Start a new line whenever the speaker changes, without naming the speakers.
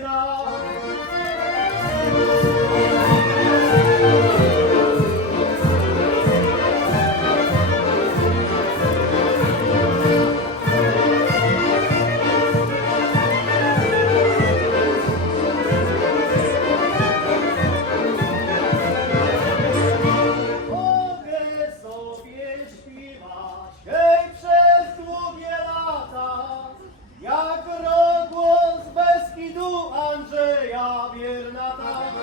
Yes, Andrzeja, wierna ta.